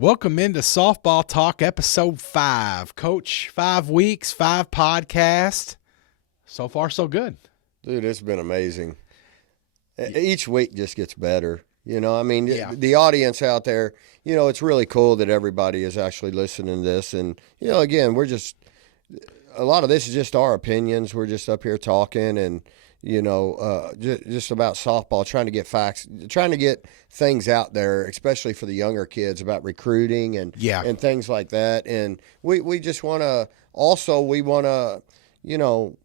Welcome into Softball Talk, episode 5. Coach, 5 weeks, 5 podcasts. So far, so good. Dude, it's been amazing. Each week just gets better. Yeah. The audience out there, it's really cool that everybody is actually listening to this. And, again, a lot of this is just our opinions. We're just up here talking and, just about softball, trying to get facts, trying to get things out there, especially for the younger kids about recruiting and things like that. And we just want to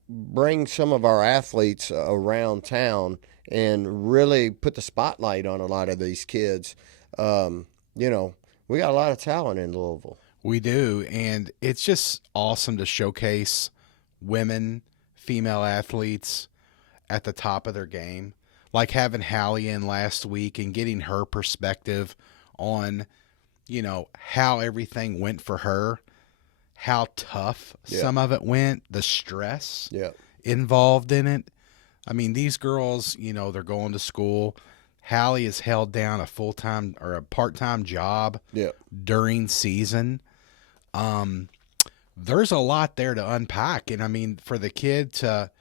bring some of our athletes around town and really put the spotlight on a lot of these kids. We got a lot of talent in Louisville. We do, and it's just awesome to showcase women, female athletes at the top of their game. Like having Hallie in last week and getting her perspective on, how everything went for her, how tough some of it went, the stress involved in it. I mean, these girls, they're going to school. Hallie has held down a full-time or a part-time job during season. There's a lot there to unpack. And, I mean, for the kid to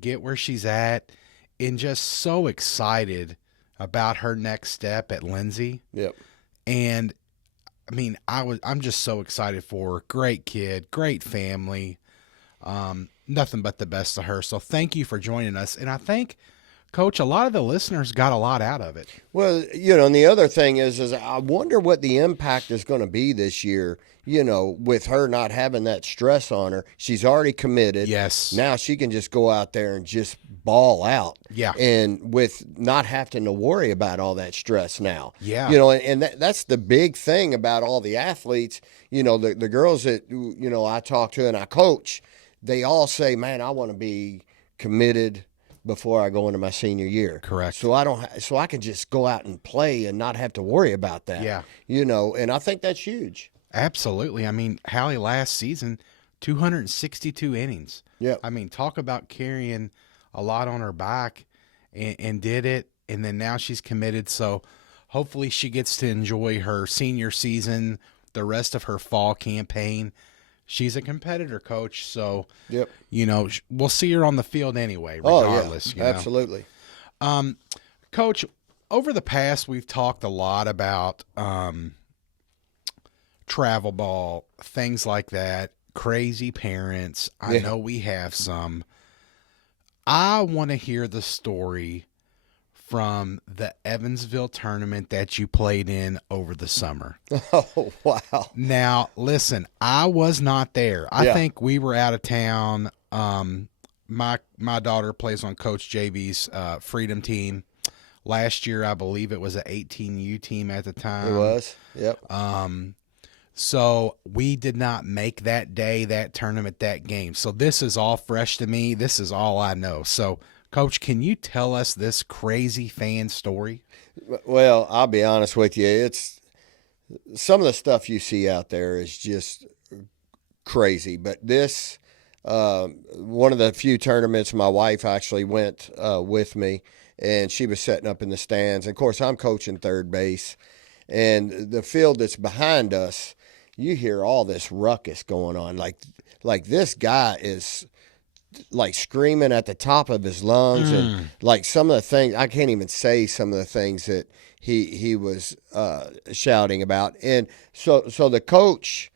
get where she's at and just so excited about her next step at Lindsay. Yep. And, I mean, I'm just so excited for her. Great kid, great family. Nothing but the best of her. So thank you for joining us. And I think, Coach, a lot of the listeners got a lot out of it. Well, and the other thing is I wonder what the impact is going to be this year, with her not having that stress on her. She's already committed. Yes. Now she can just go out there and just ball out. Yeah. And with not having to worry about all that stress now. Yeah. And that's the big thing about all the athletes, the girls that, I talk to and I coach, they all say, man, I want to be committed before I go into my senior year. Correct. So I can just go out and play and not have to worry about that. Yeah. And I think that's huge. Absolutely. I mean, Hallie last season, 262 innings. Yeah. I mean, talk about carrying a lot on her back and did it. And then now she's committed. So hopefully she gets to enjoy her senior season, the rest of her fall campaign. She's a competitor, Coach. So, we'll see her on the field anyway, regardless. Oh, yeah. Absolutely. Coach, over the past, we've talked a lot about travel ball, things like that, crazy parents. I know we have some. I want to hear the story from the Evansville tournament that you played in over the summer. Oh, wow. Now, listen, I was not there. I think we were out of town. My daughter plays on Coach JB's Freedom team. Last year, I believe it was an 18U team at the time. It was, yep. So we did not make that day, that tournament, that game. So this is all fresh to me. This is all I know. So, Coach, can you tell us this crazy fan story? Well, I'll be honest with you. It's some of the stuff you see out there is just crazy. But this, one of the few tournaments, my wife actually went with me, and she was setting up in the stands. And, of course, I'm coaching third base. And the field that's behind us, you hear all this ruckus going on. Like this guy is like screaming at the top of his lungs and like some of the things, I can't even say some of the things that he was shouting about. And so the coach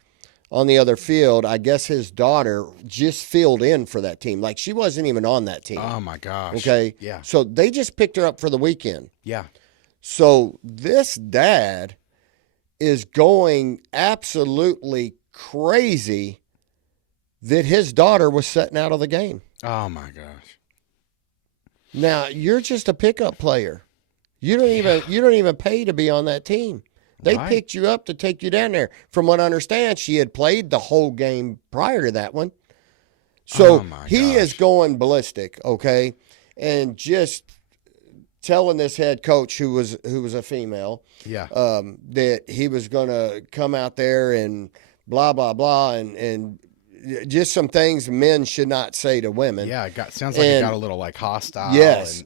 on the other field, I guess his daughter just filled in for that team. Like she wasn't even on that team. Oh my gosh. Okay. Yeah. So they just picked her up for the weekend. Yeah. So this dad is going absolutely crazy that his daughter was sitting out of the game. Oh my gosh. Now, you're just a pickup player. You don't even pay to be on that team. They picked you up to take you down there. From what I understand, she had played the whole game prior to that one. So he is going ballistic, okay? And just telling this head coach who was a female, that he was going to come out there and blah blah blah and just some things men should not say to women. Yeah, sounds like it got a little like hostile. Yes.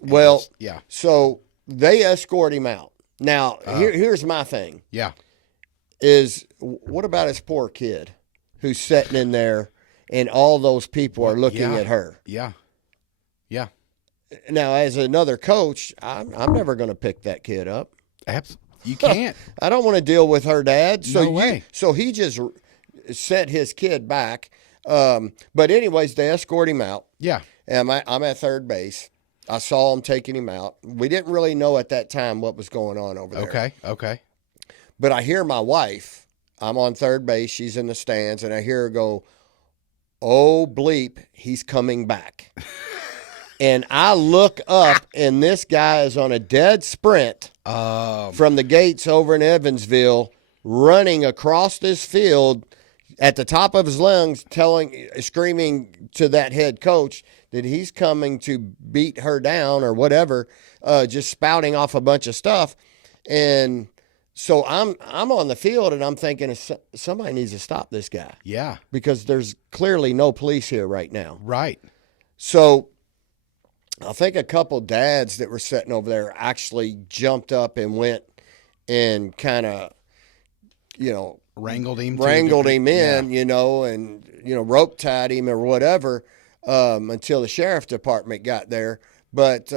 Yeah. So they escort him out. Now, here's my thing. Yeah. is what about his poor kid who's sitting in there and all those people are looking at her? Yeah. Yeah. Now, as another coach, I'm never going to pick that kid up. You can't. I don't want to deal with her dad. No way. So he just set his kid back. But anyways, they escort him out. Yeah. And I'm at third base. I saw him taking him out. We didn't really know at that time what was going on over there. Okay. But I hear my wife. I'm on third base. She's in the stands. And I hear her go, "Oh, bleep, he's coming back." And I look up, and this guy is on a dead sprint from the gates over in Evansville, running across this field at the top of his lungs, screaming to that head coach that he's coming to beat her down or whatever, just spouting off a bunch of stuff. And so I'm on the field, and I'm thinking somebody needs to stop this guy. Yeah. Because there's clearly no police here right now. Right. So I think a couple dads that were sitting over there actually jumped up and went and kind of, wrangled him in, and, rope tied him or whatever until the sheriff department got there. But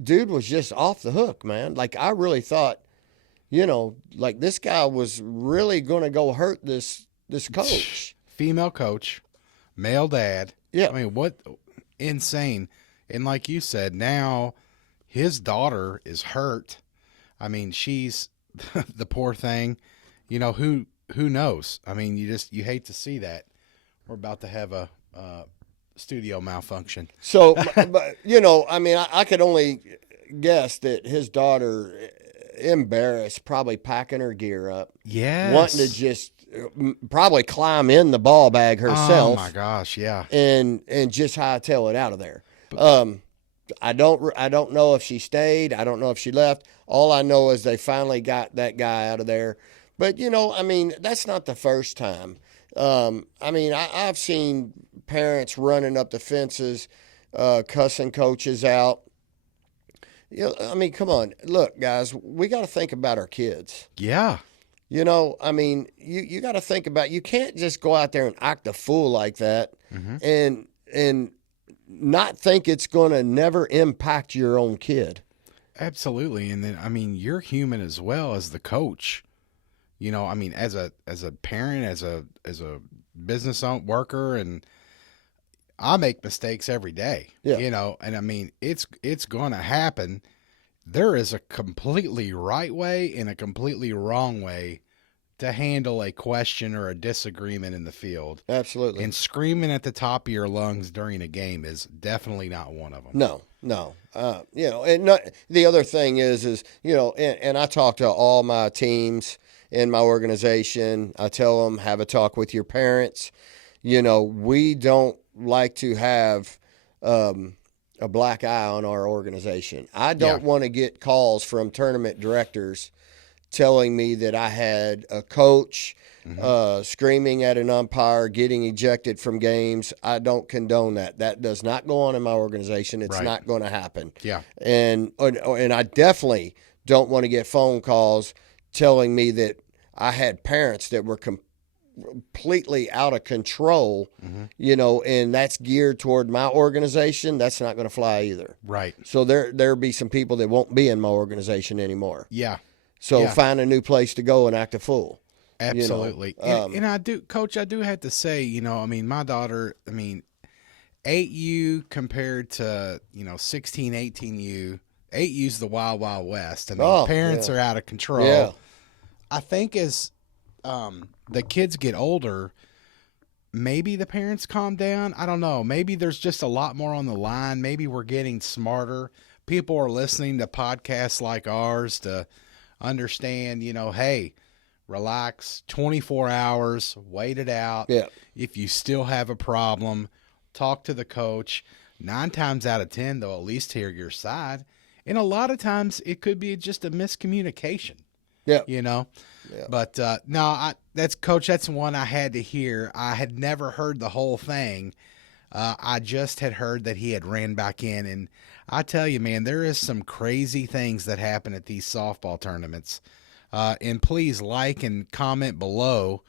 dude was just off the hook, man. Like, I really thought, like this guy was really going to go hurt this coach. Female coach, male dad. Yeah. I mean, what insane. And like you said, now his daughter is hurt. I mean, she's the poor thing. Who knows? I mean, you hate to see that. We're about to have a studio malfunction. So, but, I could only guess that his daughter, embarrassed, probably packing her gear up. Yes. Wanting to just probably climb in the ball bag herself. Oh, my gosh, yeah. And just hightail it out of there. I don't know if she stayed. I don't know if she left. All I know is they finally got that guy out of there. But, that's not the first time. I've seen parents running up the fences, cussing coaches out. Come on. Look, guys, we got to think about our kids. Yeah. You got to think about, you can't just go out there and act a fool like that and not think it's going to never impact your own kid. Absolutely. And then, you're human as well as the coach. As a parent, as a business worker, and I make mistakes every day. Yeah. And it's going to happen. There is a completely right way and a completely wrong way to handle a question or a disagreement in the field. Absolutely. And screaming at the top of your lungs during a game is definitely not one of them. No. The other thing is, and I talk to all my teams in my organization. I tell them, have a talk with your parents. We don't like to have a black eye on our organization. I don't want to get calls from tournament directors telling me that I had a coach screaming at an umpire, getting ejected from games. I don't condone that. That does not go on in my organization. It's not going to happen. Yeah. And I definitely don't want to get phone calls telling me that I had parents that were completely out of control, and that's geared toward my organization. That's not going to fly either. Right. So there'll be some people that won't be in my organization anymore. Yeah. So find a new place to go and act a fool. Absolutely. And I do, Coach, I do have to say, my daughter, 8U compared to, 16, 18U, 8U's the wild, wild west. Parents are out of control. Yeah. I think as the kids get older, maybe the parents calm down. I don't know. Maybe there's just a lot more on the line. Maybe we're getting smarter. People are listening to podcasts like ours to understand, hey, relax, 24 hours, wait it out. Yeah. If you still have a problem, talk to the coach. 9 times out of 10, they'll at least hear your side. And a lot of times it could be just a miscommunication. Yeah. Yeah. But that's Coach. That's one I had to hear. I had never heard the whole thing. I just had heard that he had ran back in, and I tell you, man, there is some crazy things that happen at these softball tournaments. And please like and comment below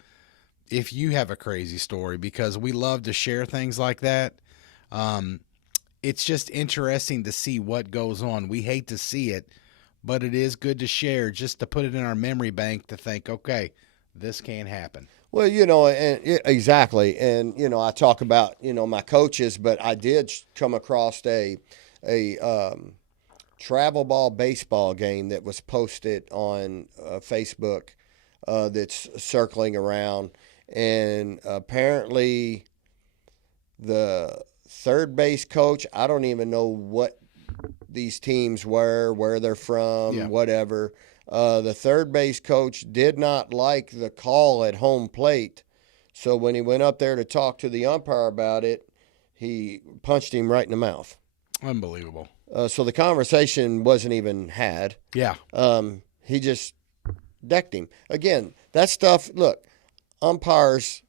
if you have a crazy story, because we love to share things like that. It's just interesting to see what goes on. We hate to see it, but it is good to share, just to put it in our memory bank to think, okay, this can't happen. Well, exactly. And, I talk about, my coaches, but I did come across a travel ball baseball game that was posted on Facebook that's circling around. And apparently the third base coach, I don't even know what these teams were, where they're from, whatever. The third base coach did not like the call at home plate. So when he went up there to talk to the umpire about it, he punched him right in the mouth. Unbelievable. So the conversation wasn't even had. Yeah. He just decked him. Again, that stuff, look, umpires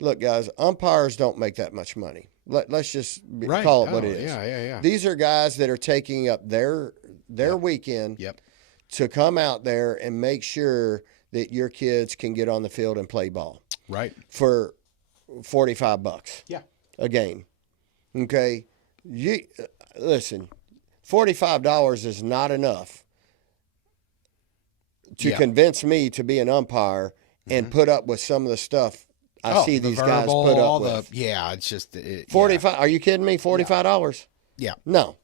don't make that much money. Let's just call it what it is. Yeah. These are guys that are taking up their weekend to come out there and make sure that your kids can get on the field and play ball. Right. For $45. Yeah. A game. Okay? Listen, $45 is not enough to convince me to be an umpire and put up with some of the stuff I see these guys put up with. It's just 45. Are you kidding me? $45? Yeah. No,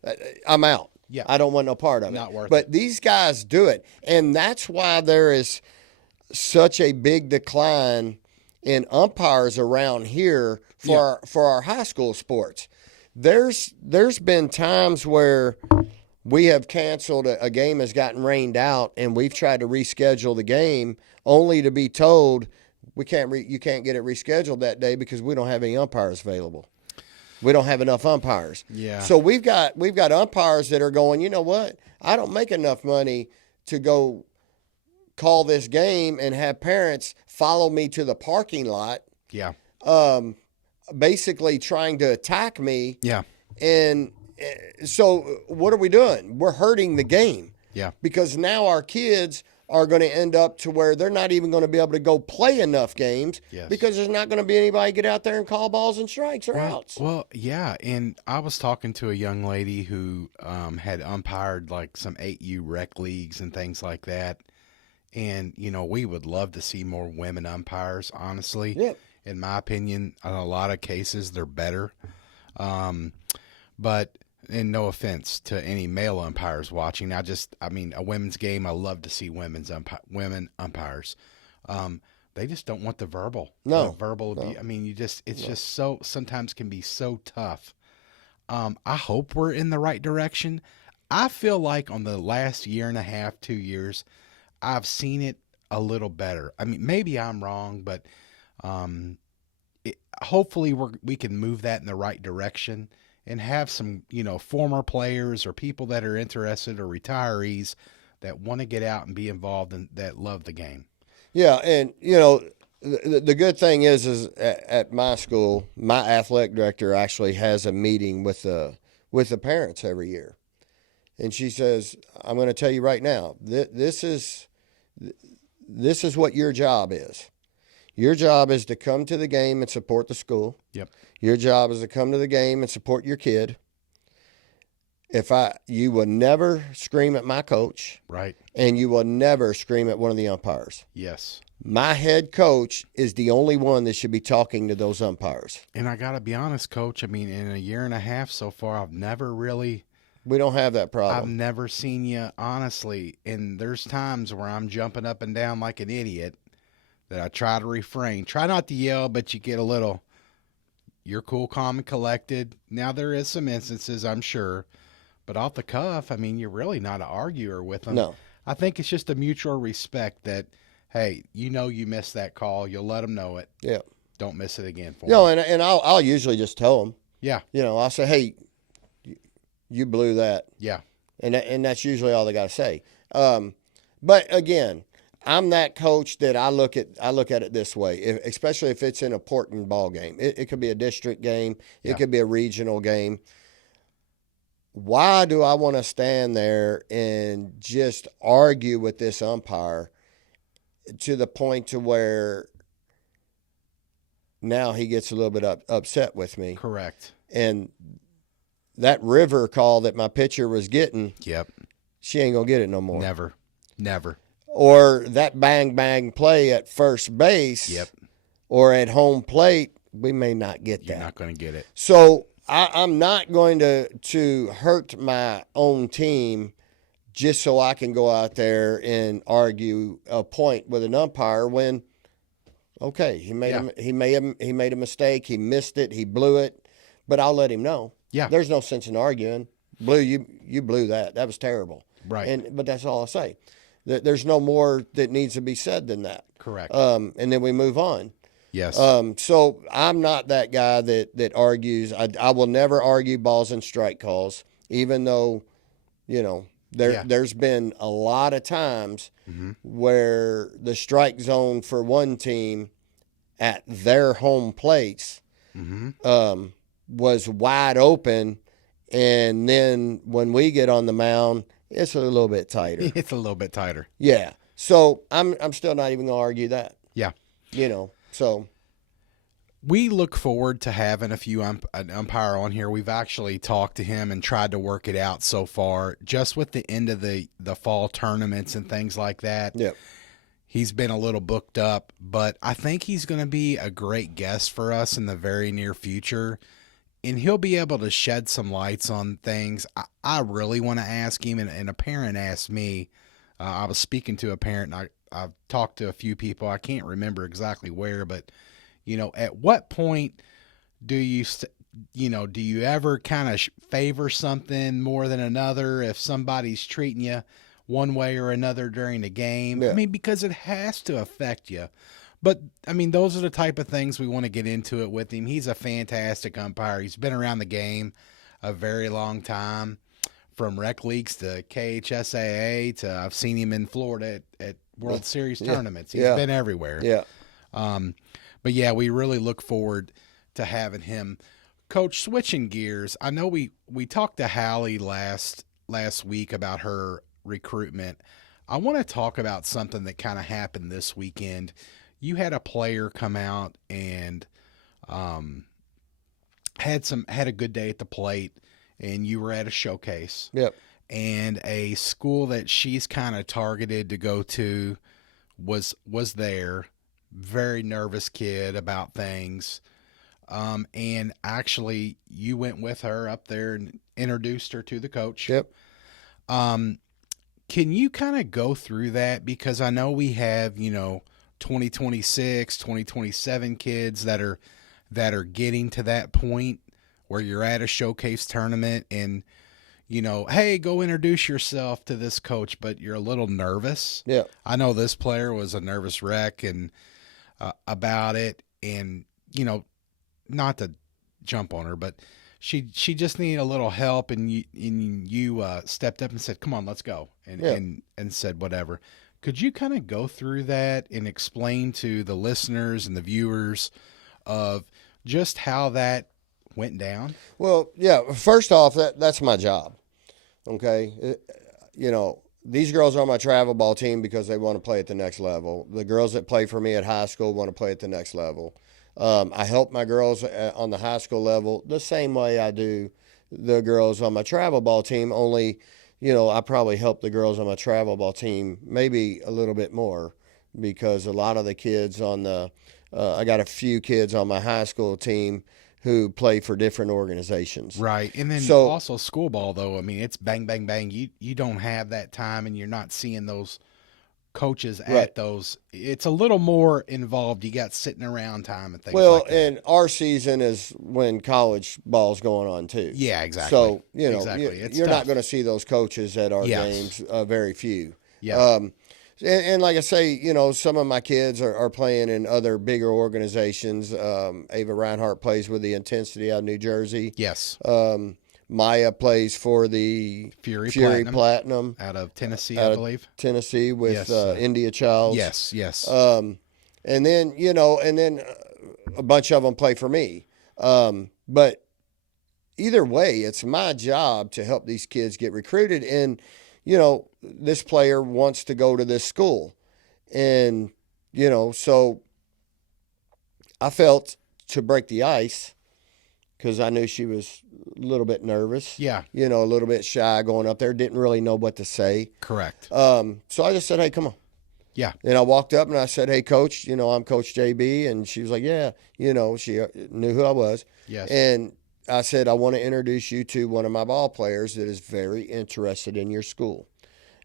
I'm out. Yeah. I don't want no part of it. Not worth it. But these guys do it, and that's why there is such a big decline in umpires around here for our high school sports. There's been times where we have canceled a game has gotten rained out, and we've tried to reschedule the game only to be told you can't get it rescheduled that day because we don't have any umpires available. We don't have enough umpires. Yeah. So we've got umpires that are going, you know what? I don't make enough money to go call this game and have parents follow me to the parking lot. Yeah. Basically trying to attack me. Yeah. And so what are we doing? We're hurting the game. Yeah. Because now our kids are going to end up to where they're not even going to be able to go play enough games because there's not going to be anybody get out there and call balls and strikes or outs. Well, yeah, and I was talking to a young lady who had umpired like some 8U rec leagues and things like that, and we would love to see more women umpires. Honestly, in my opinion, in a lot of cases they're better, but. And no offense to any male umpires watching. A women's game, I love to see women umpires. They just don't want the verbal. No. The verbal. No. Just so, sometimes can be so tough. I hope we're in the right direction. I feel like on the last year and a half, 2 years, I've seen it a little better. I mean, maybe I'm wrong, but hopefully we can move that in the right direction. And have some, former players or people that are interested or retirees that want to get out and be involved and that love the game. Yeah, and, the good thing is at my school, my athletic director actually has a meeting with the parents every year. And she says, I'm going to tell you right now, this is what your job is. Your job is to come to the game and support the school. Yep. Your job is to come to the game and support your kid. You will never scream at my coach. Right. And you will never scream at one of the umpires. Yes. My head coach is the only one that should be talking to those umpires. And I got to be honest, Coach. I mean, in a year and a half so far, I've never really... We don't have that problem. I've never seen you, honestly. And there's times where I'm jumping up and down like an idiot that I try to refrain. Try not to yell, but you get a little... You're cool, calm, and collected. Now, there is some instances, I'm sure. But off the cuff, I mean, you're really not an arguer with them. No. I think it's just a mutual respect that, hey, you missed that call. You'll let them know it. Yeah. Don't miss it again for them. And I'll usually just tell them. Yeah. I'll say, hey, you blew that. Yeah. And that's usually all they got to say. But, again, I'm that coach that I look at it this way, especially if it's an important ball game. It could be a district game. It could be a regional game. Why do I want to stand there and just argue with this umpire to the point to where now he gets a little bit upset with me. Correct. And that river call that my pitcher was getting, yep, she ain't going to get it no more. Never. Or that bang play at first base, yep, or at home plate, we may not get that. You're not going to get it. So I'm not going to hurt my own team just so I can go out there and argue a point with an umpire when, okay, he made a mistake, he missed it, he blew it, but I'll let him know. Yeah, there's no sense in arguing. You blew that. That was terrible. Right. But that's all I'll say. There's no more that needs to be said than that. Correct. And then we move on. Yes. So I'm not that guy that argues. I will never argue balls and strike calls, even though, there's been a lot of times where the strike zone for one team at their home plates was wide open, and then when we get on the mound, it's a little bit tighter. It's a little bit tighter. Yeah. So I'm still not even gonna argue that. Yeah. So we look forward to having a few an umpire on here. We've actually talked to him and tried to work it out so far, just with the end of the fall tournaments and things like that. Yeah. He's been a little booked up, but I think he's going to be a great guest for us in the very near future, and he'll be able to shed some lights on things. I really want to ask him, and a parent asked me. I was speaking to a parent, and I've talked to a few people. I can't remember exactly where, but at what point do you ever kind of favor something more than another if somebody's treating you one way or another during the game? Yeah. I mean, because it has to affect you. But, I mean, those are the type of things we want to get into it with him. He's a fantastic umpire. He's been around the game a very long time, from rec leagues to KHSAA to I've seen him in Florida at World Series tournaments. He's been everywhere. Yeah. But, yeah, we really look forward to having him. Coach, switching gears, I know we talked to Hallie last week about her recruitment. I want to talk about something that kind of happened this weekend. You had a player come out and had a good day at the plate, and you were at a showcase. Yep. And a school that she's kind of targeted to go to was there. Very nervous kid about things. And actually you went with her up there and introduced her to the coach. Yep. Can you kind of go through that? Because I know we have, 2026, 2027 kids that are getting to that point where you're at a showcase tournament and, hey, go introduce yourself to this coach, but you're a little nervous. Yeah. I know this player was a nervous wreck and about it, and, not to jump on her, but she just needed a little help, and you stepped up and said, "Come on, let's go," and said whatever. Could you kind of go through that and explain to the listeners and the viewers of just how that went down? Well, yeah. First off, that's my job. Okay, these girls are on my travel ball team because they want to play at the next level. The girls that play for me at high school want to play at the next level. I help my girls on the high school level the same way I do the girls on my travel ball team, only, I probably help the girls on my travel ball team maybe a little bit more, because a lot of the kids I got a few kids on my high school team who play for different organizations. Right. And then also school ball, though, I mean, it's bang, bang, bang. You don't have that time, and you're not seeing those coaches at those. It's a little more involved. You got sitting around time and things like that. Well, and our season is when college ball's going on too. Yeah, exactly. So, exactly. you're not going to see those coaches at our games, very few. Yeah. And like I say, some of my kids are playing in other bigger organizations. Ava Reinhart plays with the Intensity out of New Jersey. Yes. Maya plays for the Fury Platinum out of Tennessee, I believe. Tennessee with India Childs. Yes. And then, a bunch of them play for me. But either way, it's my job to help these kids get recruited. And, this player wants to go to this school. And, so I felt to break the ice because I knew she was a little bit nervous. Yeah. A little bit shy going up there. Didn't really know what to say. Correct. So I just said, hey, come on. Yeah. And I walked up and I said, hey, Coach, I'm Coach JB. And she was like, yeah. She knew who I was. Yes. And I said, I want to introduce you to one of my ball players that is very interested in your school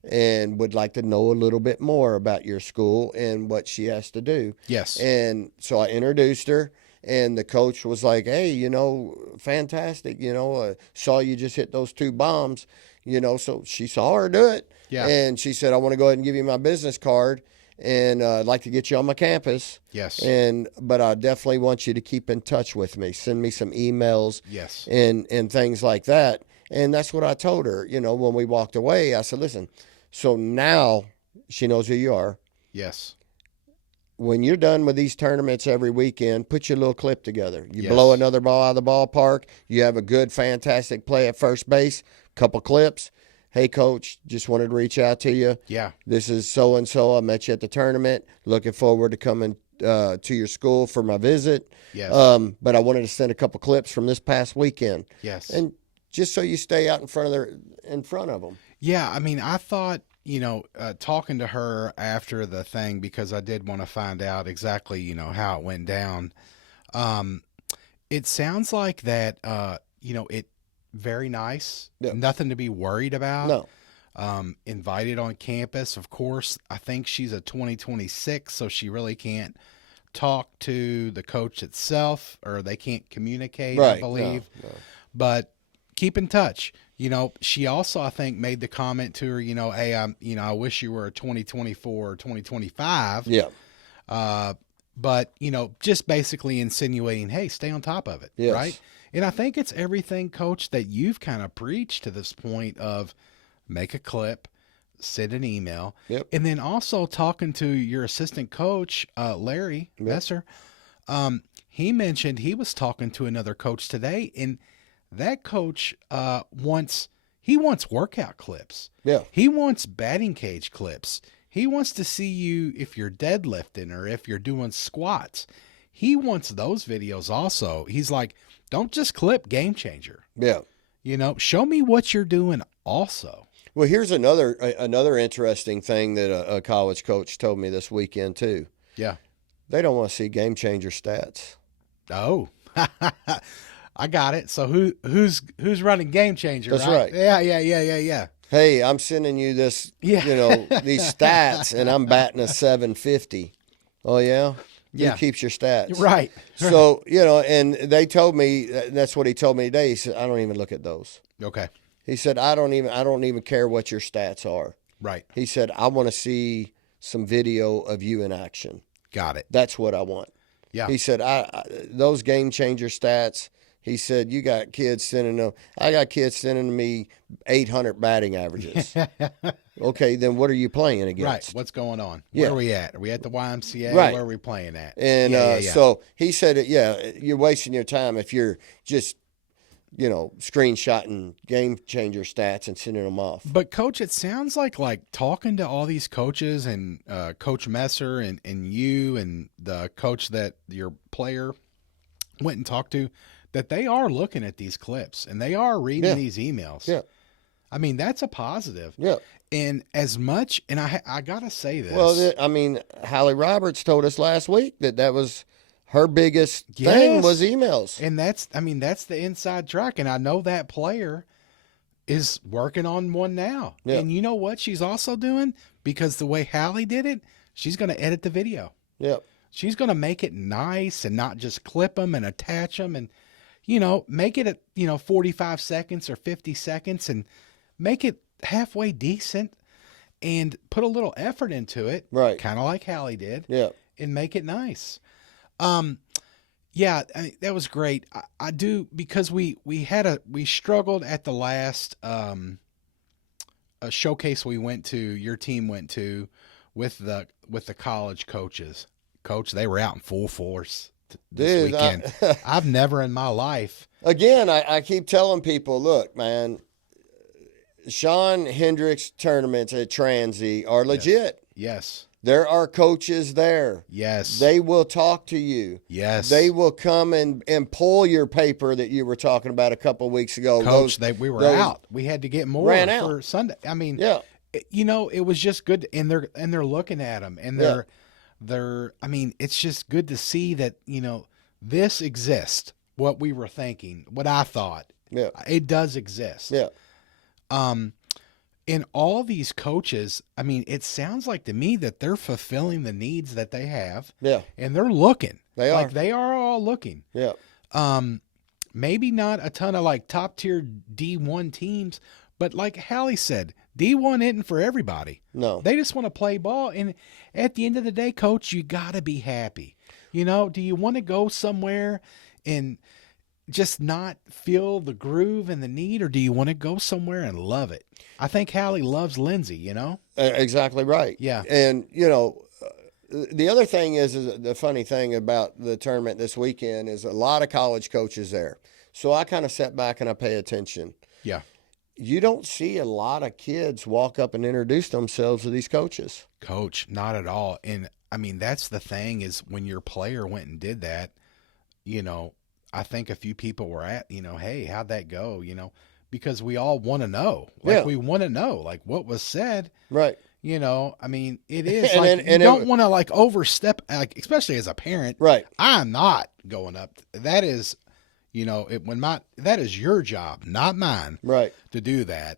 and would like to know a little bit more about your school and what she has to do. Yes. And so I introduced her, and the coach was like, hey, fantastic. Saw you just hit those 2 bombs, so she saw her do it. Yeah. And she said, I want to go ahead and give you my business card, and I'd like to get you on my campus. Yes. But I definitely want you to keep in touch with me. Send me some emails. Yes. And things like that. And that's what I told her, when we walked away. I said, listen, so now she knows who you are. Yes. When you're done with these tournaments every weekend, put your little clip together. You Yes. blow another ball out of the ballpark. You have a good, fantastic play at first base, couple clips. Hey, Coach, just wanted to reach out to you. Yeah. This is so-and-so. I met you at the tournament. Looking forward to coming to your school for my visit. Yes. But I wanted to send a couple clips from this past weekend. Yes. And just so you stay out in front of them. Yeah. I mean, I thought, talking to her after the thing, because I did want to find out exactly, how it went down. It sounds like that, it very nice. Yeah. Nothing to be worried about. No. Invited on campus. Of course, I think she's a 2026, so she really can't talk to the coach itself, or they can't communicate, Right. I believe. No. But keep in touch. She also, I think, made the comment to her, hey, I wish you were a 2024 or 2025. Yeah. But, just basically insinuating, hey, stay on top of it. Yes. Right. And I think it's everything, Coach, that you've kind of preached to this point of make a clip, send an email. Yep. And then also talking to your assistant coach, Larry Messer. He mentioned he was talking to another coach today, and that coach wants workout clips. Yeah. He wants batting cage clips. He wants to see you if you're deadlifting or if you're doing squats. He wants those videos also. He's like, don't just clip Game Changer. Yeah. Show me what you're doing also. Well, here's another interesting thing that a college coach told me this weekend too. Yeah. They don't want to see Game Changer stats. Oh, I got it. So who's running Game Changer? That's right. Yeah. Hey, I'm sending you this, Yeah. these stats, and I'm batting a 750. Oh, yeah? Yeah. Who keeps your stats? Right. So, and they told me, that's what he told me today. He said, I don't even look at those. Okay. He said, I don't even care what your stats are. Right. He said, I want to see some video of you in action. Got it. That's what I want. Yeah. He said, those Game Changer stats, he said, you got kids sending them. I got kids sending me 800 batting averages. Okay, then what are you playing against? Right. What's going on? Yeah. Where are we at? Are we at the YMCA? Right. Where are we playing at? And so he said, you're wasting your time if you're just, screenshotting Game Changer stats and sending them off. But Coach, it sounds like talking to all these coaches and Coach Messer and you and the coach that your player went and talked to, that they are looking at these clips and they are reading these emails. Yeah. I mean, that's a positive. Yeah. And as much, and I got to say this. Well, Hallie Roberts told us last week that was her biggest thing was emails. And that's the inside track. And I know that player is working on one now. Yeah. And you know what she's also doing? Because the way Hallie did it, she's going to edit the video. Yeah. She's going to make it nice and not just clip them and attach them and, make it at, 45 seconds or 50 seconds and make it halfway decent and put a little effort into it. Right. Kind of like Hallie did. Yeah. And make it nice. Yeah, that was great. I do, because we struggled at the last showcase we went to, your team went to with the college coaches. Coach, they were out in full force this weekend. I've never in my life. Again, I keep telling people, look, man, Sean Hendricks tournaments at Transy are legit. Yes. There are coaches there. Yes. They will talk to you. Yes. They will come and pull your paper that you were talking about a couple of weeks ago. Coach, we were out. We had to get more for Sunday. I mean, yeah. It was just good, and they're looking at them, and they're. I mean, it's just good to see that this exists. What we were thinking, what I thought, it does exist. Yeah. And all these coaches, I mean, it sounds like to me that they're fulfilling the needs that they have. Yeah. And they're looking. They are. They are all looking. Yeah. Maybe not a ton of top tier D1 teams, but like Hallie said, D1 isn't for everybody. No. They just want to play ball. And at the end of the day, coach, you got to be happy. Do you want to go somewhere and just not feel the groove and the need, or do you want to go somewhere and love it? I think Hallie loves Lindsay, Exactly right. Yeah. And, the other thing is the funny thing about the tournament this weekend is a lot of college coaches there. So I kind of sat back and I pay attention. Yeah. You don't see a lot of kids walk up and introduce themselves to these coaches. Coach, not at all. And, I mean, that's the thing is when your player went and did that, I think a few people were at, hey, how'd that go? Because we all want to know. We want to know, what was said. Right. I mean, it is you don't want to overstep, especially as a parent. Right. I'm not going up. That is, that is your job, not mine. Right. To do that.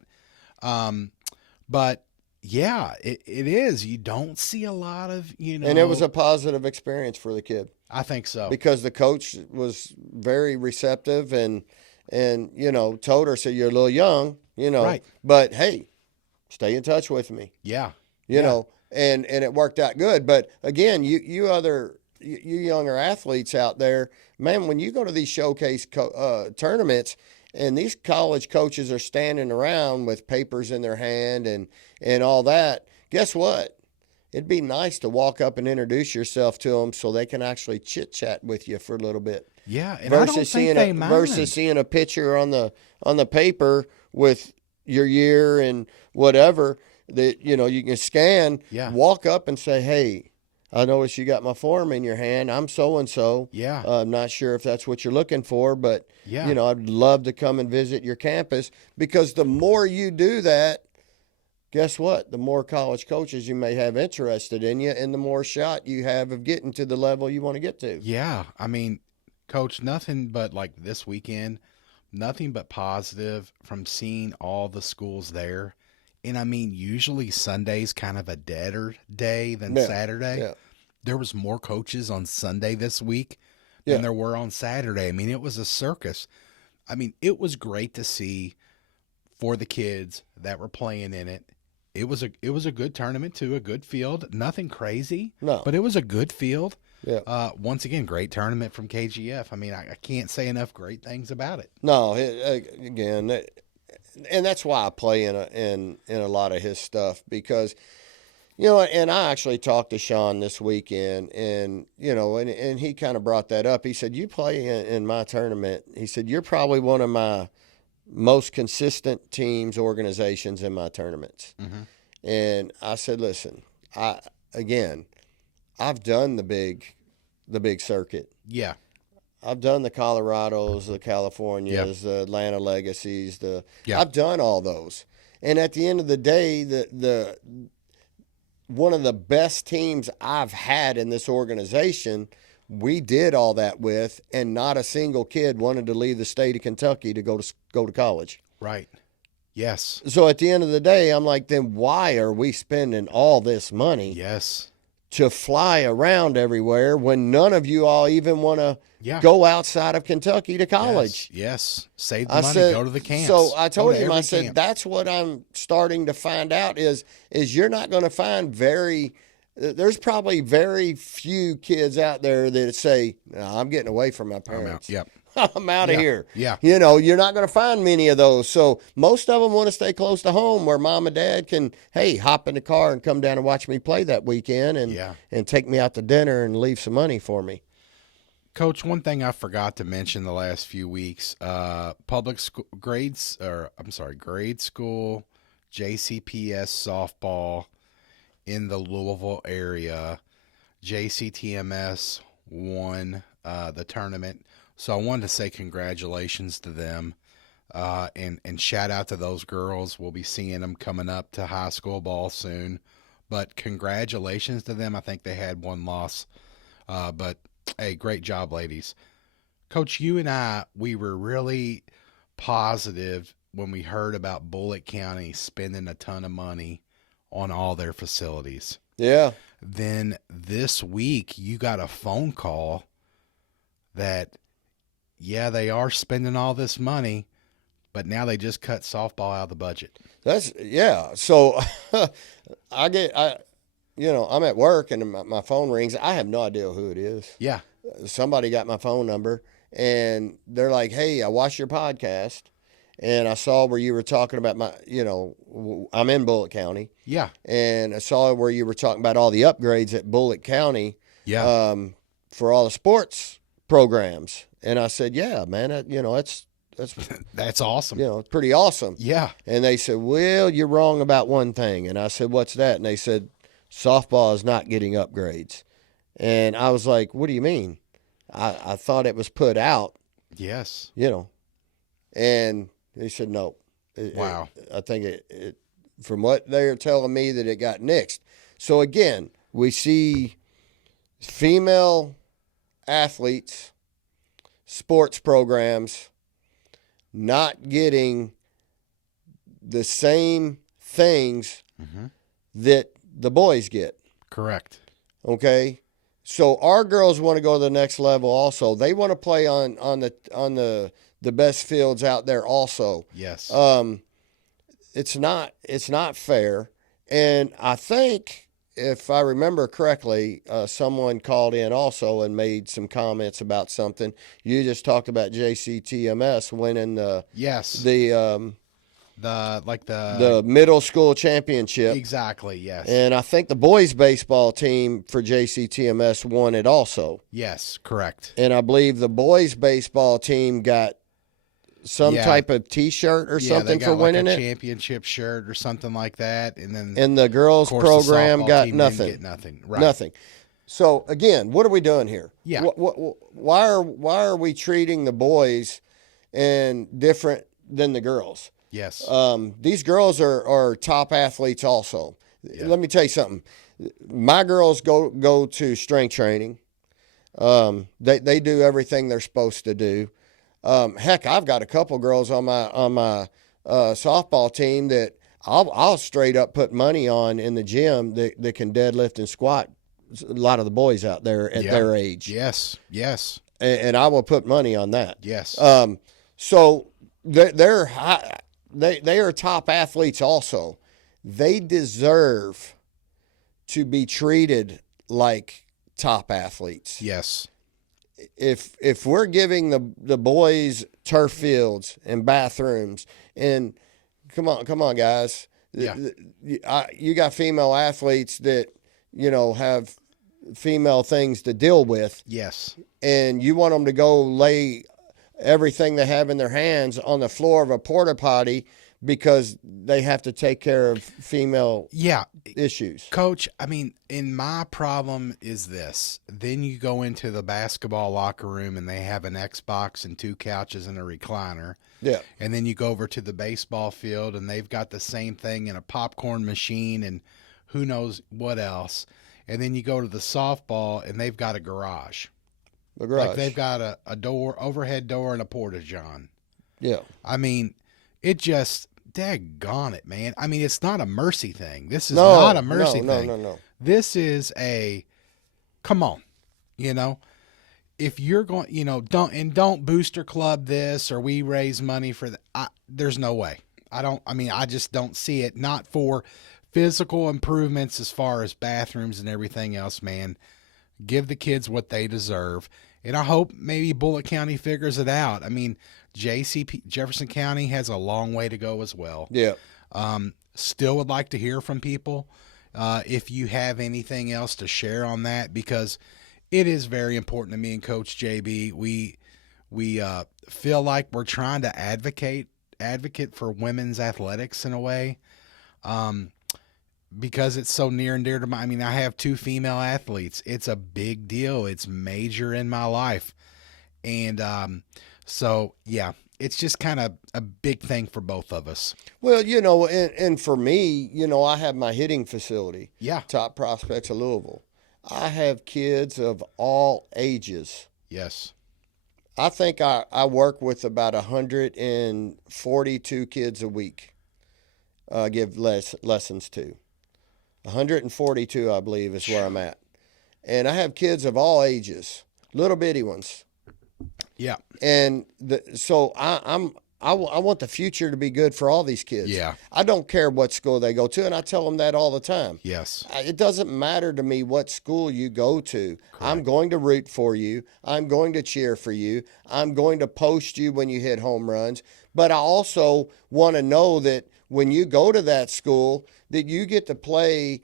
But yeah, it is. You don't see a lot of, And it was a positive experience for the kid. I think so. Because the coach was very receptive and told her, said, you're a little young, right. But hey, stay in touch with me. Yeah. You know, and it worked out good. But again, you younger athletes out there, man, when you go to these showcase tournaments and these college coaches are standing around with papers in their hand and all that, guess what? It'd be nice to walk up and introduce yourself to them so they can actually chit-chat with you for a little bit. Yeah, and I don't think they mind. Versus seeing a picture on the paper with your year and whatever that you can scan. Yeah. Walk up and say, "Hey, I noticed you got my form in your hand. I'm so and so. Yeah. I'm not sure if that's what you're looking for, but yeah. I'd love to come and visit your campus." Because the more you do that, guess what? The more college coaches you may have interested in you, and the more shot you have of getting to the level you want to get to. Yeah, I mean, Coach, nothing but this weekend, nothing but positive from seeing all the schools there. And I mean, usually Sunday's kind of a deader day than Saturday. Yeah. There was more coaches on Sunday this week than there were on Saturday. I mean, it was a circus. I mean, it was great to see for the kids that were playing in it. It was a good tournament too, a good field. Nothing crazy, but it was a good field. Yeah. Once again, great tournament from KGF. I mean, I can't say enough great things about it. No, again, and that's why I play in a lot of his stuff because, and I actually talked to Sean this weekend, and and he kind of brought that up. He said, "You play in my tournament." He said, "You're probably one of my most consistent teams, organizations in my tournaments." Mm-hmm. And I said, "Listen, I've done the big circuit. Yeah. I've done the Colorados, the Californias, the Atlanta Legacies. Yep. I've done all those. And at the end of the day, the one of the best teams I've had in this organization, we did all that with, and not a single kid wanted to leave the state of Kentucky to go to college." Right. Yes. So at the end of the day, I'm like, then why are we spending all this money? Yes. To fly around everywhere when none of you all even want to go outside of Kentucky to college? Yes. Save the money, go to the camps. So I told him, I said, that's what I'm starting to find out is you're not going to find there's probably very few kids out there that say, "No, I'm getting away from my parents. I'm out of here." Yeah. You're not going to find many of those. So most of them want to stay close to home where mom and dad can, hey, hop in the car and come down and watch me play that weekend and take me out to dinner and leave some money for me. Coach, one thing I forgot to mention the last few weeks, public school grade school, JCPS softball in the Louisville area, JCTMS won the tournament. So I wanted to say congratulations to them. And shout out to those girls. We'll be seeing them coming up to high school ball soon. But congratulations to them. I think they had one loss. But hey, great job, ladies. Coach, you and I, we were really positive when we heard about Bullitt County spending a ton of money on all their facilities. Yeah. Then this week, you got a phone call that, yeah, they are spending all this money, but now they just cut softball out of the budget. So I'm at work and my phone rings. I have no idea who it is. Yeah. Somebody got my phone number and they're like, "Hey, I watched your podcast and I saw where you were talking about I'm in Bullitt County. Yeah. And I saw where you were talking about all the upgrades at Bullitt County. Yeah. For all the sports programs." And I said, "Yeah, man, that's that's awesome. It's pretty awesome." Yeah. And they said, "Well, you're wrong about one thing." And I said, "What's that?" And they said, "Softball is not getting upgrades." And I was like, "What do you mean?" I thought it was put out. Yes. And they said, "No." Wow. I think it from what they're telling me, that it got nixed. So again, we see female athletes, sports programs not getting the same things that the boys get. Correct. Okay, so our girls want to go to the next level. Also, they want to play on the best fields out there. Also, yes. It's not fair, and I think, if I remember correctly, someone called in also and made some comments about something. You just talked about JCTMS winning the middle school championship. Exactly, yes. And I think the boys baseball team for JCTMS won it also. Yes, correct. And I believe the boys baseball team got some type of T-shirt or something for winning it. Championship shirt or something like that, and the girls program got nothing. Didn't get nothing. Right. Nothing. So again, what are we doing here? Yeah. Why are we treating the boys and different than the girls? Yes. These girls are top athletes also. Yeah. Let me tell you something. My girls go to strength training. They do everything they're supposed to do. Heck, I've got a couple girls on my softball team that I'll straight up put money on in the gym that can deadlift and squat a lot of the boys out there at their age. Yes, yes. And I will put money on that. Yes. So they're high, they are top athletes also. They deserve to be treated like top athletes. Yes. If we're giving the boys turf fields and bathrooms, and come on guys, you got female athletes that have female things to deal with. Yes. And you want them to go lay everything they have in their hands on the floor of a porta potty because they have to take care of female issues. Coach, I mean, and my problem is this. Then you go into the basketball locker room and they have an Xbox and 2 couches and a recliner. Yeah. And then you go over to the baseball field and they've got the same thing in a popcorn machine and who knows what else. And then you go to the softball and they've got a garage. A garage. Like they've got a door, overhead door, and a porta-john. Yeah. I mean, it just, daggone it, man. I mean, it's not a mercy thing. This is not a mercy thing. No. This is come on, if you're going, don't booster club this or we raise money for that. There's no way. I just don't see it. Not for physical improvements as far as bathrooms and everything else, man. Give the kids what they deserve. And I hope maybe Bullitt County figures it out. I mean, Jefferson County has a long way to go as well. Yeah. Still would like to hear from people if you have anything else to share on that, because it is very important to me and Coach JB. We feel like we're trying to advocate for women's athletics in a way. because it's so near and dear to my. I mean, I have two female athletes. It's a big deal. It's major in my life, and so yeah, it's just kind of a big thing for both of us. Well, and for me, I have my hitting facility, Yeah. Top Prospects of Louisville. I have kids of all ages. Yes. I think I work with about 142 kids a week. Give lessons to 142, I believe, is where I'm at, and I have kids of all ages, little bitty ones. Yeah. And so I want the future to be good for all these kids. Yeah. I don't care what school they go to, and I tell them that all the time. Yes. It doesn't matter to me what school you go to. Correct. I'm going to root for you. I'm going to cheer for you. I'm going to post you when you hit home runs. But I also want to know that when you go to that school, that you get to play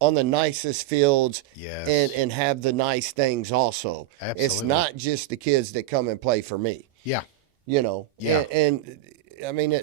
on the nicest fields. Yes. and have the nice things also. Absolutely. It's not just the kids that come and play for me. Yeah. Yeah. And I mean,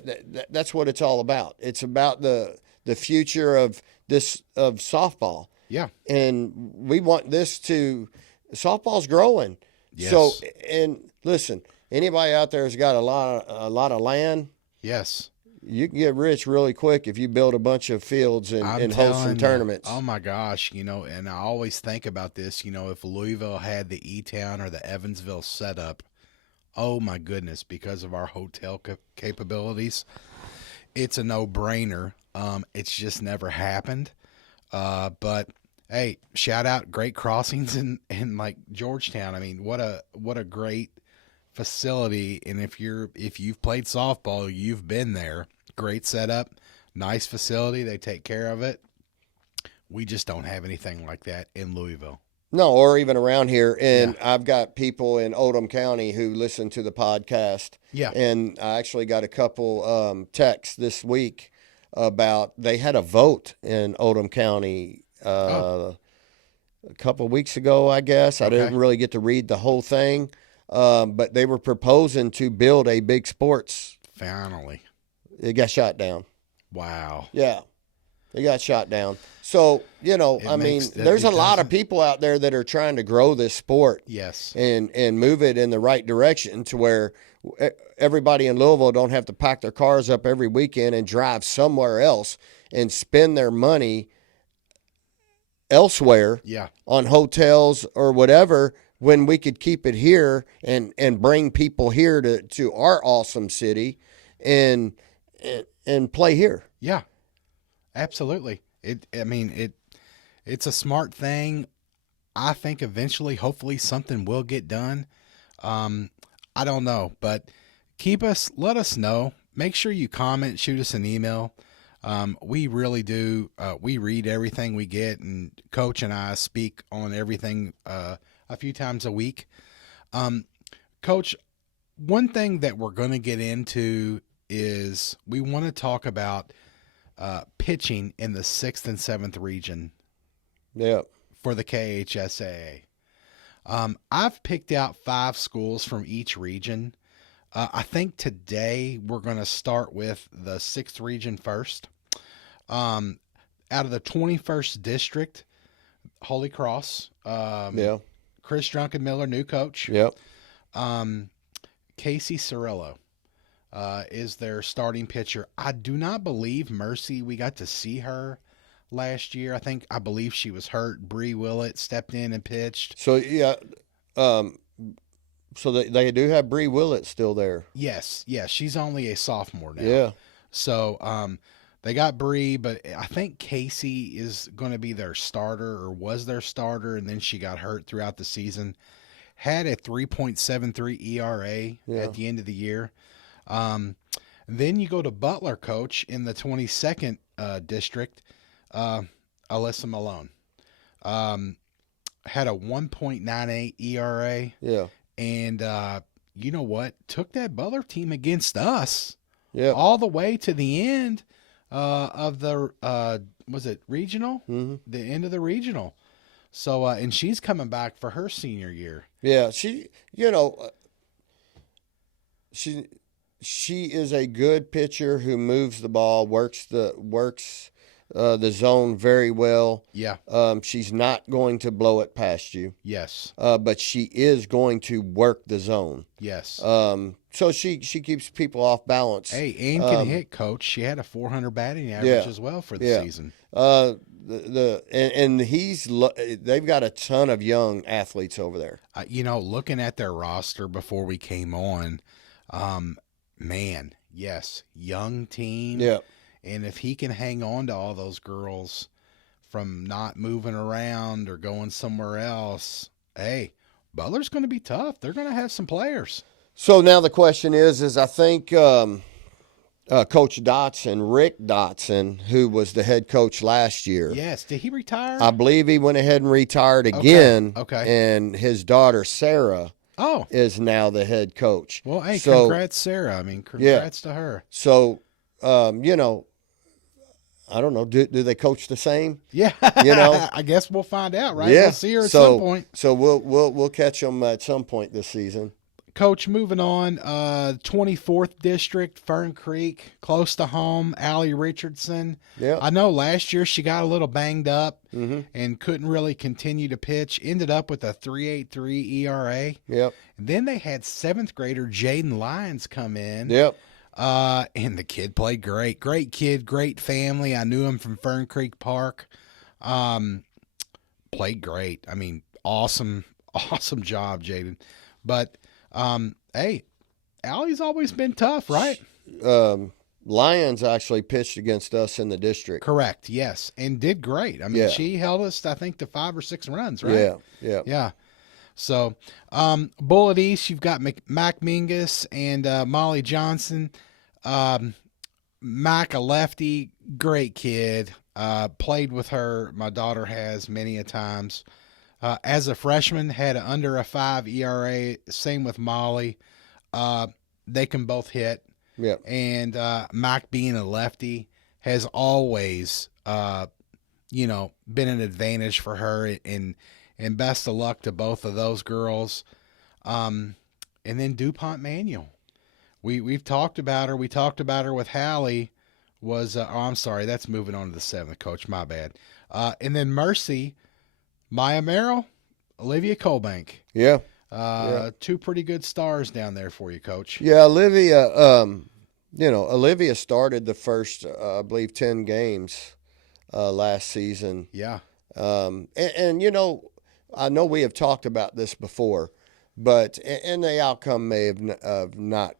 that's what it's all about. It's about the future of softball. Yeah. And we want this softball's growing. Yes. So, and listen, anybody out there has got a lot of land. Yes. You can get rich really quick if you build a bunch of fields and host some tournaments. Oh my gosh, and I always think about this, if Louisville had the E-Town or the Evansville setup, oh my goodness, because of our hotel capabilities, it's a no-brainer. It's just never happened. But hey, shout out Great Crossings in like Georgetown. I mean, what a great facility, and if you've played softball, you've been there. Great setup, nice facility. They take care of it. We just don't have anything like that in Louisville. No, or even around here. And yeah. I've got people in Oldham County who listen to the podcast. Yeah. And I actually got a couple texts this week about they had a vote in Oldham County a couple of weeks ago, I guess. Okay. I didn't really get to read the whole thing. But they were proposing to build a big sports. Finally. It got shot down. Wow. Yeah. It got shot down. So, there's a lot of people out there that are trying to grow this sport. Yes. And move it in the right direction to where everybody in Louisville don't have to pack their cars up every weekend and drive somewhere else and spend their money elsewhere on hotels or whatever, when we could keep it here and bring people here to our awesome city and play here. Yeah, absolutely. It's a smart thing. I think eventually, hopefully, something will get done. I don't know, but let us know. Make sure you comment, shoot us an email. We really do. We read everything we get, and Coach and I speak on everything a few times a week. Coach, one thing that we're going to get into is we want to talk about pitching in the 6th and 7th region. Yeah. For the KHSAA. I've picked out 5 schools from each region. I think today we're going to start with the 6th region first. Out of the 21st district, Holy Cross. Chris Drunkenmiller, new coach. Yep. Casey Cirillo is their starting pitcher. I do not believe Mercy, we got to see her last year. I believe she was hurt. Bree Willett stepped in and pitched. So, yeah. So they do have Bree Willett still there. Yes. Yeah, she's only a sophomore now. Yeah. So, they got Bree, but I think Casey is going to be their starter, or was their starter, and then she got hurt throughout the season. Had a 3.73 ERA at the end of the year. Then you go to Butler, Coach, in the 22nd district, Alyssa Malone. Had a 1.98 ERA. Yeah. And you know what? Took that Butler team against us all the way to the end of the was it regional? Mm-hmm. The end of the regional. So and she's coming back for her senior year. Yeah, she is a good pitcher who moves the ball, works the zone very well. Yeah. She's not going to blow it past you. Yes. But she is going to work the zone. Yes. So she keeps people off balance. Hey, and can hit, Coach. She had a 400 batting average as well for the season. They've got a ton of young athletes over there. Looking at their roster before we came on, man, yes, young team. Yeah. And if he can hang on to all those girls from not moving around or going somewhere else, hey, Butler's going to be tough. They're going to have some players. So now the question is I think Coach Dotson, Rick Dotson, who was the head coach last year. Yes. Did he retire? I believe he went ahead and retired again. Okay. And his daughter, Sarah, is now the head coach. Well, hey, congrats, Sarah. I mean, congrats to her. So, I don't know. Do they coach the same? Yeah. I guess we'll find out, right? Yeah. We'll see her at some point. So we'll catch them at some point this season. Coach, moving on, 24th District, Fern Creek, close to home, Hallie Richardson. Yeah. I know last year she got a little banged up and couldn't really continue to pitch. Ended up with a 3.83 ERA. Yep. And then they had 7th grader Jaden Lyons come in. Yep. And the kid played great. Great kid, great family. I knew him from Fern Creek Park. Played great. I mean, awesome job, Jaden. But hey, Allie's always been tough, right? Lions actually pitched against us in the district. Correct, yes, and did great. I mean, she held us, I think, to 5 or 6 runs, right? Yeah. So, Bullet East, you've got Mac Mingus and Molly Johnson. Mac, a lefty, great kid. Played with her. My daughter has many a times. As a freshman, had under a 5 ERA. Same with Molly. They can both hit. Yeah. And Mac being a lefty has always, been an advantage for her. And best of luck to both of those girls. And then DuPont Manual. We've talked about her. We talked about her with Hallie. I'm sorry, that's moving on to the 7th, Coach. My bad. And then Mercy. Maya Merrill, Olivia Colbank. Yeah. 2 pretty good stars down there for you, Coach. Yeah, Olivia, Olivia started the first, I believe, 10 games last season. Yeah. And I know we have talked about this before, but and the outcome may have not,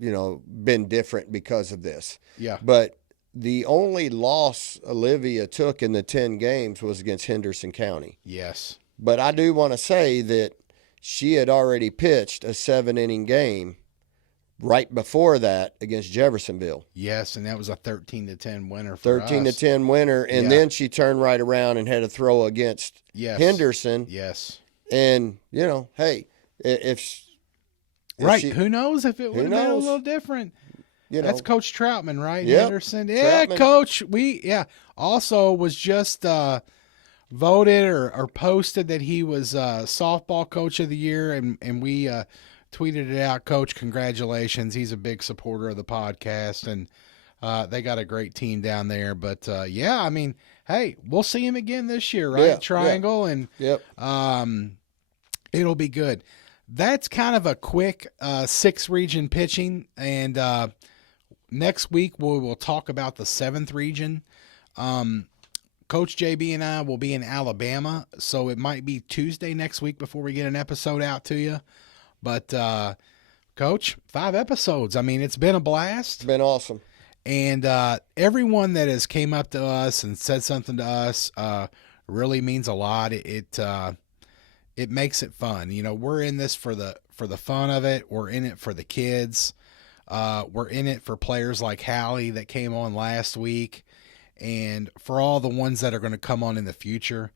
been different because of this. Yeah. But the only loss Olivia took in the 10 games was against Henderson County. Yes. But I do want to say that she had already pitched a 7-inning game right before that against Jeffersonville. Yes, and that was a 13-10 winner for us. 13-10 winner, and then she turned right around and had a throw against Henderson. Yes. And, hey, if right, who knows if it would have been a little different. That's Coach Troutman, right? Yep. Henderson. Yeah, Troutman. Coach. Also was just voted or posted that he was softball coach of the year, and we tweeted it out. Coach, congratulations. He's a big supporter of the podcast, and they got a great team down there. But, I mean, hey, we'll see him again this year, right? Yeah, Triangle, and it'll be good. That's kind of a quick 6-region pitching, and next week we will talk about the 7th region. Coach JB and I will be in Alabama, so it might be Tuesday next week before we get an episode out to you. But, Coach, 5 episodes. I mean, it's been a blast. It's been awesome. And everyone that has came up to us and said something to us really means a lot. It makes it fun. We're in this for the fun of it. We're in it for the kids. We're in it for players like Hallie that came on last week, and for all the ones that are going to come on in the future.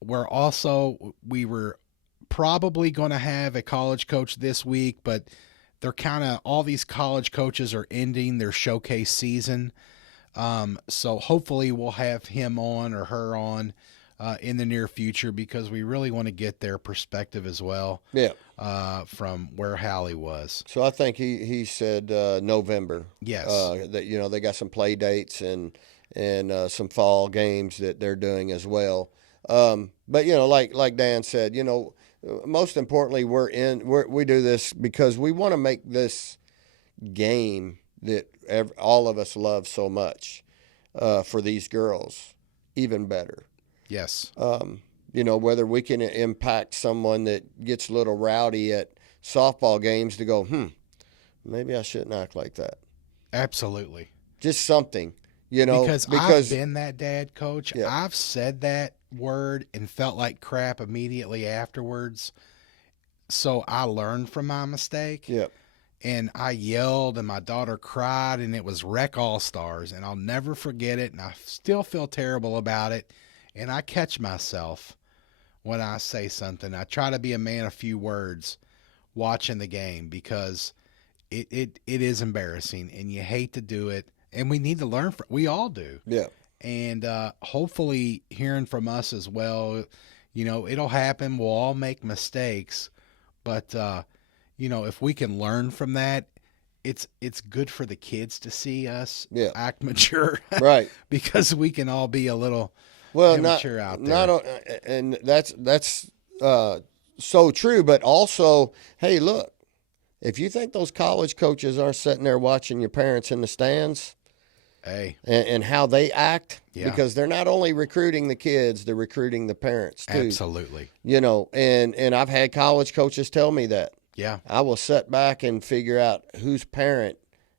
We were probably going to have a college coach this week, but they're all these college coaches are ending their showcase season. So hopefully we'll have him on or her on in the near future, because we really want to get their perspective as well. Yeah. From where Hallie was. So I think he said November. Yes. That they got some play dates and and some fall games that they're doing as well. But like Dan said, most importantly, we do this because we want to make this game that all of us love so much for these girls even better. Yes. Whether we can impact someone that gets a little rowdy at softball games to go, maybe I shouldn't act like that. Absolutely. Just something, Because I've been that dad, Coach. Yeah. I've said that word and felt like crap immediately afterwards. So I learned from my mistake. Yeah. And I yelled and my daughter cried and it was Rec All-Stars. And I'll never forget it. And I still feel terrible about it. And I catch myself when I say something. I try to be a man of few words watching the game because it is embarrassing and you hate to do it. And we need to learn from, we all do. Yeah. And hopefully hearing from us as well, it'll happen. We'll all make mistakes, but if we can learn from that, it's good for the kids to see us act mature, right? Because we can all be a little immature out there. And that's so true. But also, hey, look, if you think those college coaches aren't sitting there watching your parents in the stands, hey, and how they act, because they're not only recruiting the kids, they're recruiting the parents too. Absolutely. And I've had college coaches tell me that. Yeah. I will sit back and figure out whose parent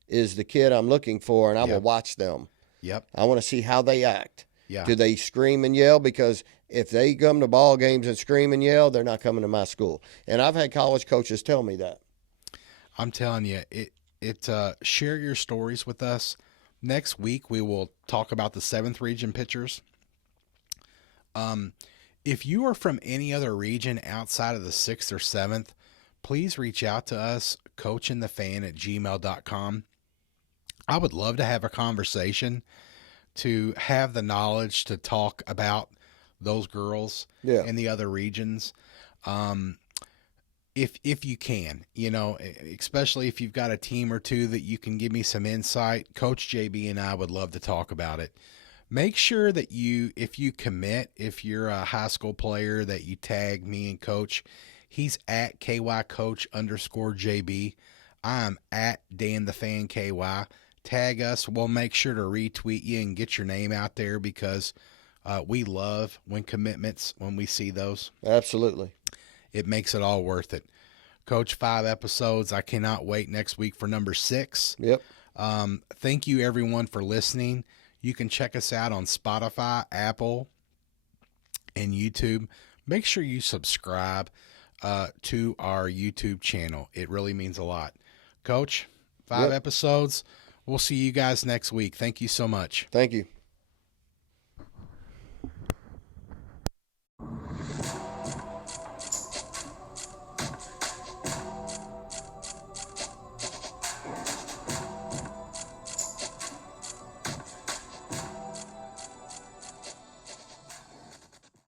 is the kid I'm looking for, and I will watch them. Yep. I want to see how they act. Yeah. Do they scream and yell? Because if they come to ball games and scream and yell, they're not coming to my school. And I've had college coaches tell me that. I'm telling you, share your stories with us. Next week, we will talk about the 7th region pitchers. If you are from any other region outside of the 6th or 7th, please reach out to us, coachandthefan@gmail.com. I would love to have a conversation, to have the knowledge to talk about those girls in the other regions. If you can, especially if you've got a team or two that you can give me some insight, Coach JB and I would love to talk about it. Make sure that if you commit, if you're a high school player, that you tag me and Coach. He's at KY_Coach_JB. I'm at Dan the Fan KY. Tag us. We'll make sure to retweet you and get your name out there because we love when we see those. Absolutely. It makes it all worth it. Coach, 5 episodes. I cannot wait next week for number 6. Yep. Thank you, everyone, for listening. You can check us out on Spotify, Apple, and YouTube. Make sure you subscribe to our YouTube channel. It really means a lot. Coach, 5 episodes. We'll see you guys next week. Thank you so much. Thank you.